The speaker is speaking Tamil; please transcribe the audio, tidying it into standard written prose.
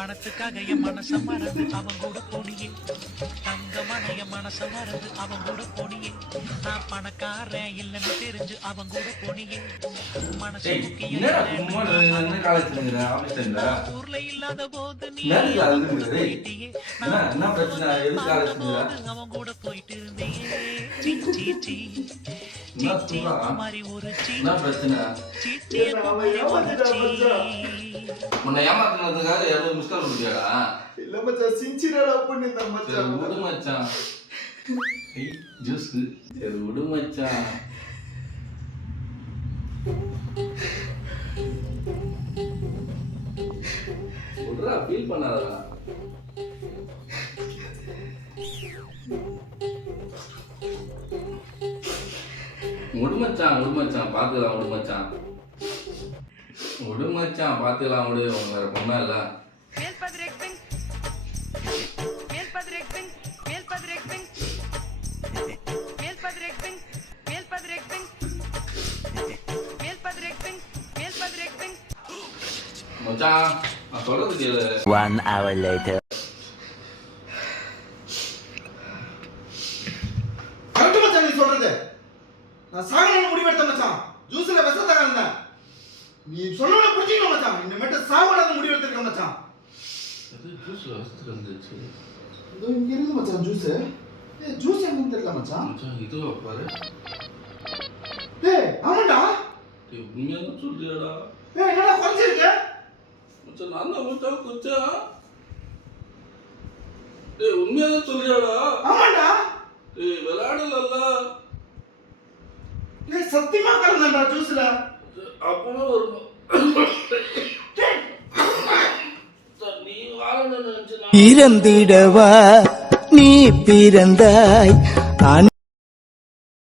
பணத்துக்காக என் மனச மறந்து அவன் கூட போனியே, தங்கமான என் மனச மறந்து அவன் கூட போனியே, நான் பணக்காரன் இல்லைன்னு தெரிஞ்சு அவன் கூட போனியே, மனசு முக்கியம் ஊர்ல இல்லாத போது நீ போயிட்டியே, அவன் கூட போயிட்டு இருந்தியே, மாதிரி ஒரு உன்னை ஏமாத்துனதுக்காக எவ்வளவு மிஸ்கால் கொடுத்தியாடா? இல்ல மச்சான், சின்சியரா பண்ணிருந்தேன் மச்சான். விடு மச்சான். ஜூஸ் சரி விடு மச்சான். விடுறா, ஃபீல் பண்ணாதடா. விடு மச்சான் பாத்துக்கலாம். விடு மச்சான் பாத்துக்கலாம். விடு, உங்க வேற பொண்ணா இல்ல. மச்சான் நான் சொல்றது கேளு. 1 hour later. கரெக்ட் மச்சான் நீ சொல்றது. நான் சாகணும்னு முடிவெடுத்தேன் மச்சான். ஜூஸ்ல விஷத்தை கலந்தேன். நீ சொல்லவன புரிஞ்சுக்கணும் மச்சான். இனிமேட்டு சாவடாத முடிவெடுத்திருக்கேன் மச்சான். அது ஜூஸ்ல விஷத்தை கலந்துச்சு. இதோ இங்க இருக்கு மச்சான் ஜூஸ். ஜூஸ் எங்கன்னு தெரியல மச்சான். மச்சான் இதுவா பாரு. ஆமாடா. உண்மையா சொல்றியாடா? என்னடா குறைஞ்சிருக்க? மச்சான் நான் தான் மச்சான் குச்சா. உண்மையா சொல்றியாடா? ஆமாடா. விளையாடல. சத்தியமா கலந்தா ஜூஸ்ல. அப்பவே ஒரு நீ வாழணும்னு நினைச்சு இறந்திடவா நீ பிறந்தாய்.